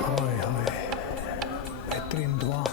हाय हाय बेहतरीन दुआ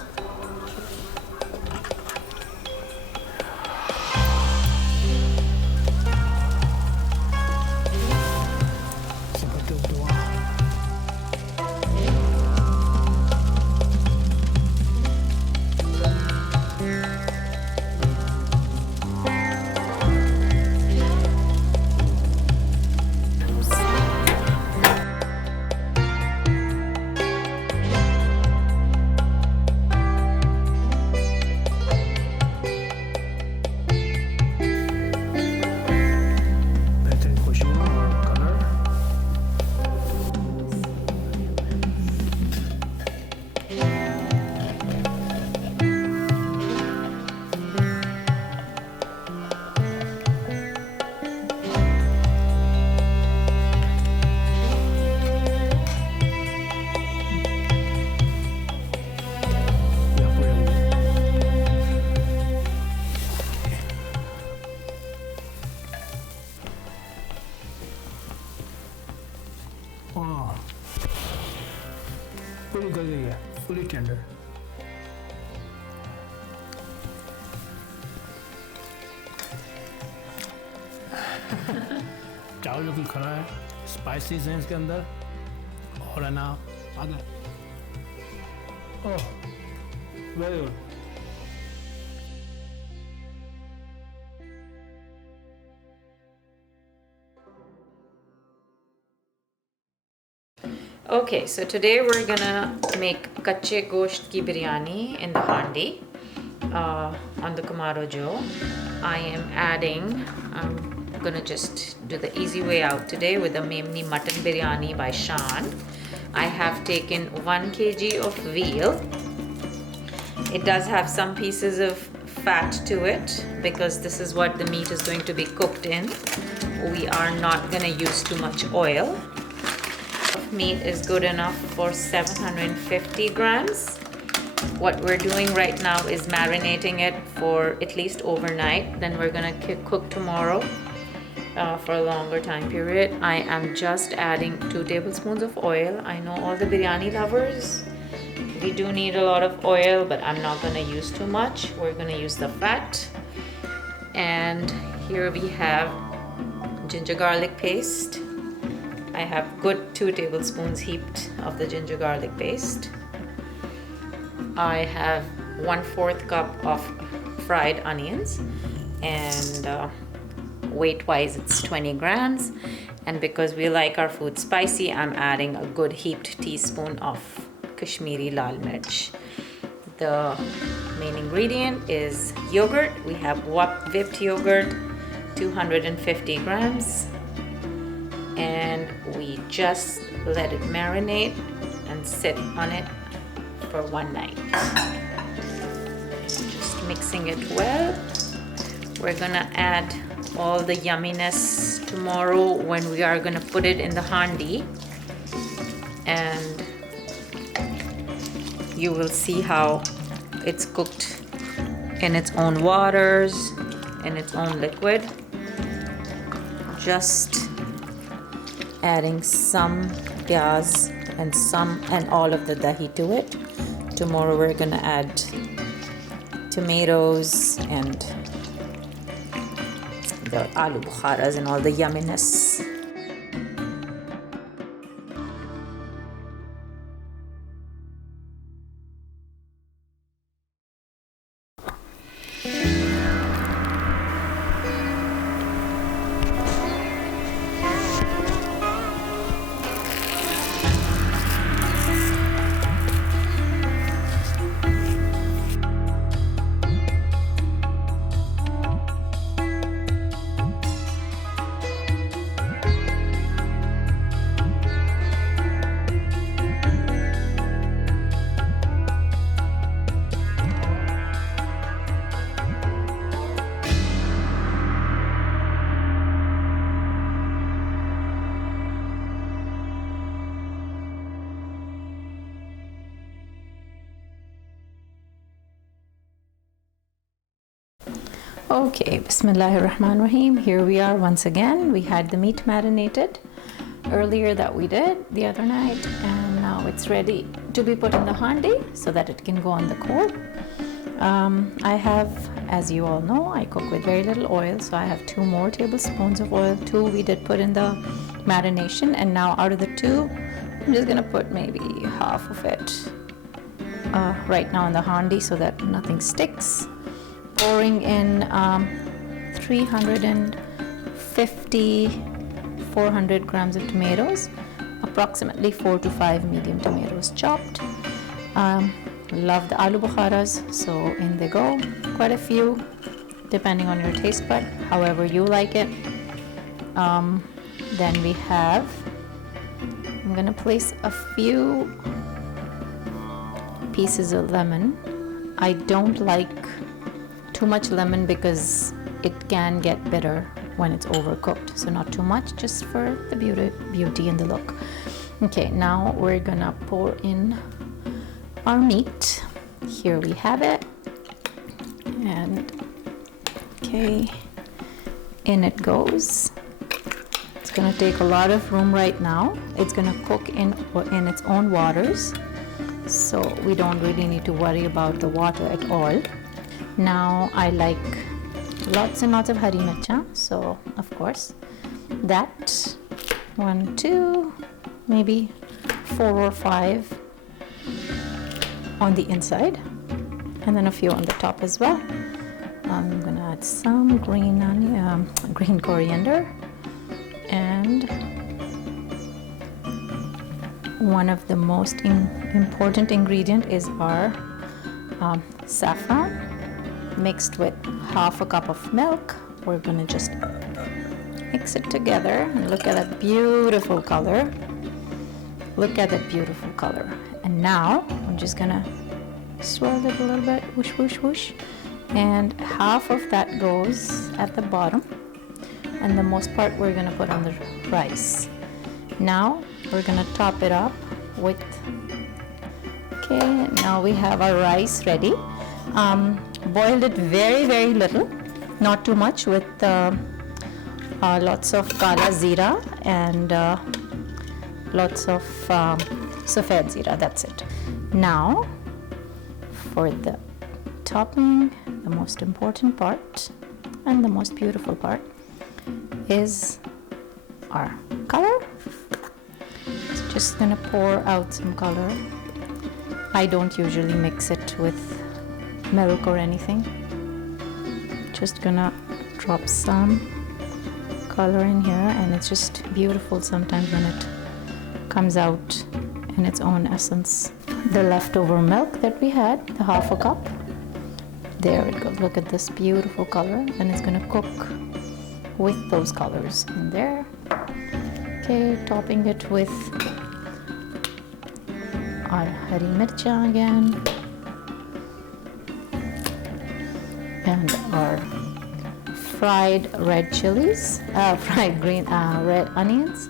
पूरी गल गई है, फुली टेंडर। चावल बिल्कुल खड़ा है, स्पाइसीज हैं इसके अंदर और है ना आगे। Oh very good. Okay, so today we're gonna make kache gosht ki biryani in the handi on the Komodojoe. I am adding, I'm gonna just do the easy way out today with the Memoni mutton biryani by Shaan. I have taken 1 kg of veal. It does have some pieces of fat to it because this is what the meat is going to be cooked in. We are not gonna use too much oil. Meat is good enough for 750 grams. What we're doing right now is marinating it for at least overnight. Then we're gonna cook tomorrow for a longer time period. I am just adding 2 tablespoons of oil. I know all the biryani lovers, we do need a lot of oil, but I'm not gonna use too much. We're gonna use the fat. And here we have ginger garlic paste. I have good 2 tablespoons heaped of the ginger garlic paste. I have 1/4 cup of fried onions, and weight wise it's 20 grams. And because we like our food spicy, I'm adding a good heaped teaspoon of Kashmiri lal mirch. The main ingredient is yogurt. We have whipped yogurt, 250 grams. And we just let it marinate and sit on it for 1 night. Just mixing it well. We're gonna add all the yumminess tomorrow when we are gonna put it in the handi, and you will see how it's cooked in its own waters, in its own liquid. Just adding some pyaz and all of the dahi to it. Tomorrow we're gonna add tomatoes and the aloo bukharas and all the yumminess. Okay, Bismillahir Rahmanir Rahim. Here we are once again. We had the meat marinated earlier that we did the other night, and now it's ready to be put in the handi so that it can go on the coal. I have, as you all know, I cook with very little oil, so I have 2 more tablespoons of oil. 2 we did put in the marination, and now out of the 2 I'm just gonna put maybe half of it right now in the handi so that nothing sticks. Pouring in 400 grams of tomatoes, approximately 4 to 5 medium tomatoes chopped. Love the aloo bukharas, so in they go. Quite a few, depending on your taste bud, however you like it. Then we have, I'm gonna place a few pieces of lemon. I don't like too much lemon because it can get bitter when it's overcooked, so not too much, just for the beauty and the look. Okay, now we're gonna pour in our meat. Here we have it, and okay, in it goes. It's gonna take a lot of room right now. It's gonna cook in its own waters, so we don't really need to worry about the water at all. Now I like lots and lots of hari mircha, so of course that 1, 2, maybe 4 or 5 on the inside, and then a few on the top as well. I'm gonna add some green coriander, and one of the most important ingredient is our saffron, mixed with half a cup of milk. We're gonna just mix it together, and look at that beautiful color. Look at that beautiful color. And now I'm just gonna swirl it a little bit, whoosh, whoosh, whoosh, and half of that goes at the bottom, and the most part we're gonna put on the rice. Now we're gonna top it up with, okay, now we have our rice ready. Boiled it very little, not too much, with lots of kala zira and lots of safed zira. That's it. Now for the topping, the most important part and the most beautiful part is our color. So just gonna pour out some color. I don't usually mix it with milk or anything. Just gonna drop some color in here, and it's just beautiful sometimes when it comes out in its own essence. The leftover milk that we had, the half a cup, there it goes. Look at this beautiful color, and it's gonna cook with those colors in there. Okay, topping it with our hari mircha again, and our fried red chilies, red onions.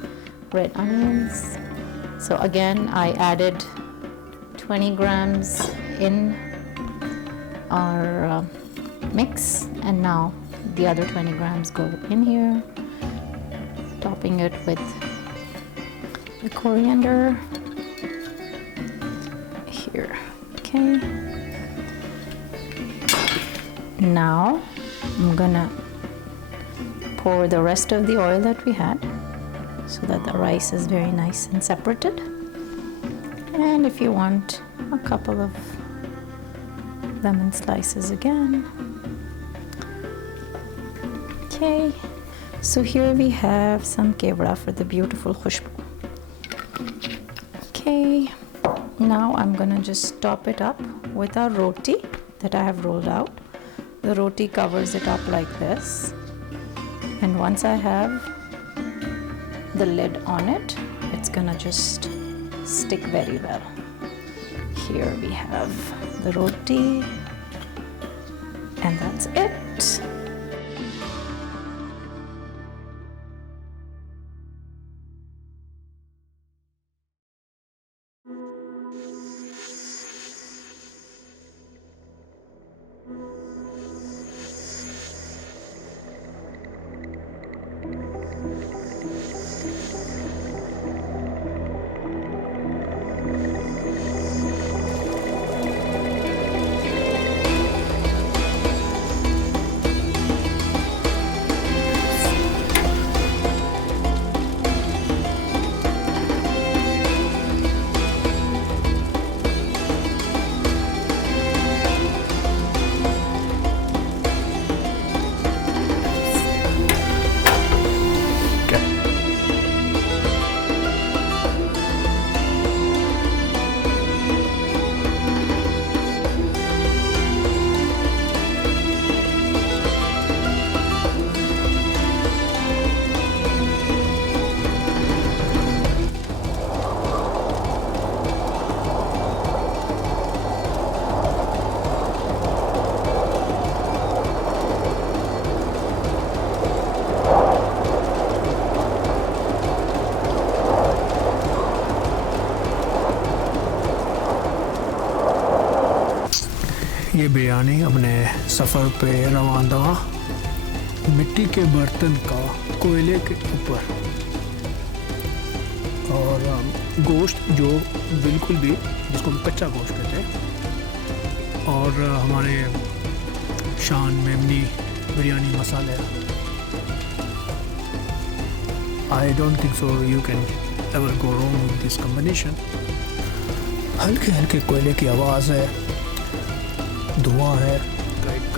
So again, I added 20 grams in our mix, and now the other 20 grams go in here, topping it with the coriander here. Okay, now I'm gonna pour the rest of the oil that we had so that the rice is very nice and separated. And if you want, a couple of lemon slices again. Okay, so here we have some Kewra for the beautiful khushbu. Okay, now I'm gonna just top it up with our roti that I have rolled out. The roti covers it up like this, and once I have the lid on it, it's gonna just stick very well. Here we have the roti, and that's it. ये बिरयानी अपने सफ़र पे रवान दवा मिट्टी के बर्तन का कोयले के ऊपर, और गोश्त जो बिल्कुल भी, जिसको हम कच्चा गोश्त कहते हैं, और हमारे शान मेमनी बिरयानी मसाले। I don't think so you can ever go wrong with this combination. हल्के हल्के कोयले की आवाज़ है, धुआं है, एक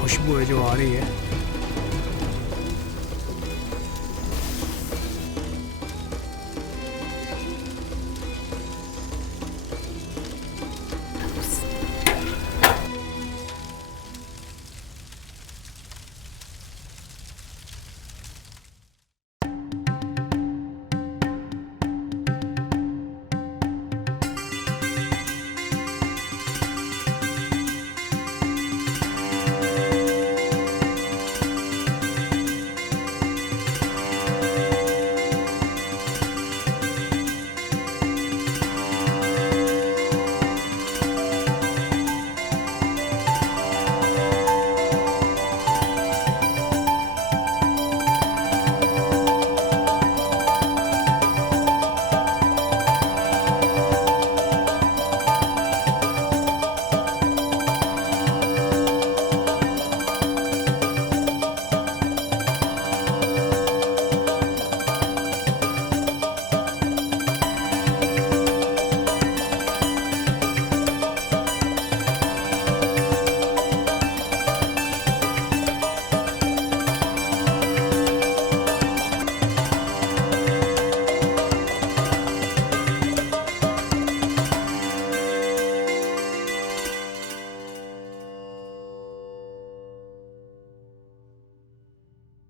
खुशबू है जो आ रही है।